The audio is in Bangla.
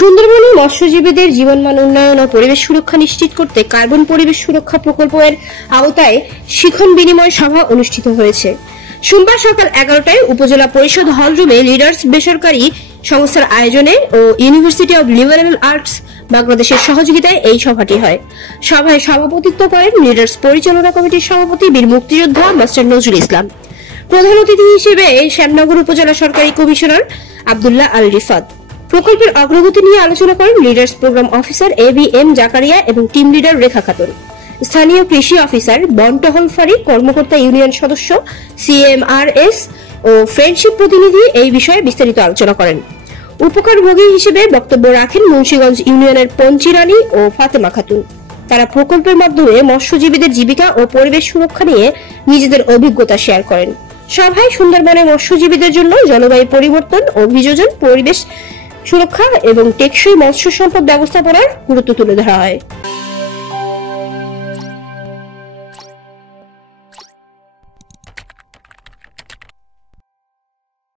সুন্দরবনে মৎস্যজীবীদের জীবনমান উন্নয়ন ও পরিবেশ সুরক্ষা নিশ্চিত করতে কার্বন পরিবেশ সুরক্ষা প্রকল্পের আওতায় শিখন বিনিময় সভা অনুষ্ঠিত হয়েছে। সোমবার সকাল 11টায় উপজেলা পরিষদ হল রুমে লিডার্স বেসরকারি সংস্থার আয়োজনে ও ইউনিভার্সিটি অব লিবারেল আর্টস বাংলাদেশের সহযোগিতায় এই সভাটি হয়। সভায় সভাপতিত্ব করেন লিডার্স পরিচালনা কমিটির সভাপতি বীর মুক্তিযোদ্ধা মাস্টার নজরুল ইসলাম। প্রধান অতিথি হিসেবে শ্যামনগর উপজেলা সরকারি কমিশনার আব্দুল্লাহ আল রিফাত। প্রকল্পের অগ্রগতি নিয়ে আলোচনা করেন leaders programme officer ABM Zakaria এবং টিম লিডার রেখা খাতুন। স্থানীয় কৃষি অফিসার বনটহল ফাঁড়ি কর্মকর্তা, ইউনিয়ন সদস্য, সিএমআরএস ও ফ্রেন্ডশিপ প্রতিনিধি এই বিষয়ে বিস্তারিত আলোচনা করেন। উপকারভোগী হিসেবে বক্তব্য রাখেন মুন্সিগঞ্জ ইউনিয়নের পঞ্চিরানী ও ফাতেমা খাতুন। তারা প্রকল্পের মাধ্যমে মৎস্যজীবীদের জীবিকা ও পরিবেশ সুরক্ষা নিয়ে নিজেদের অভিজ্ঞতা শেয়ার করেন। সভায় সুন্দরবনে মৎস্যজীবীদের জন্য জলবায়ু পরিবর্তন, অভিযোজন, পরিবেশ সুরক্ষা এবং টেকসই মৎস্য সম্পদ ব্যবস্থাপনার গুরুত্ব তুলে ধরা হয়।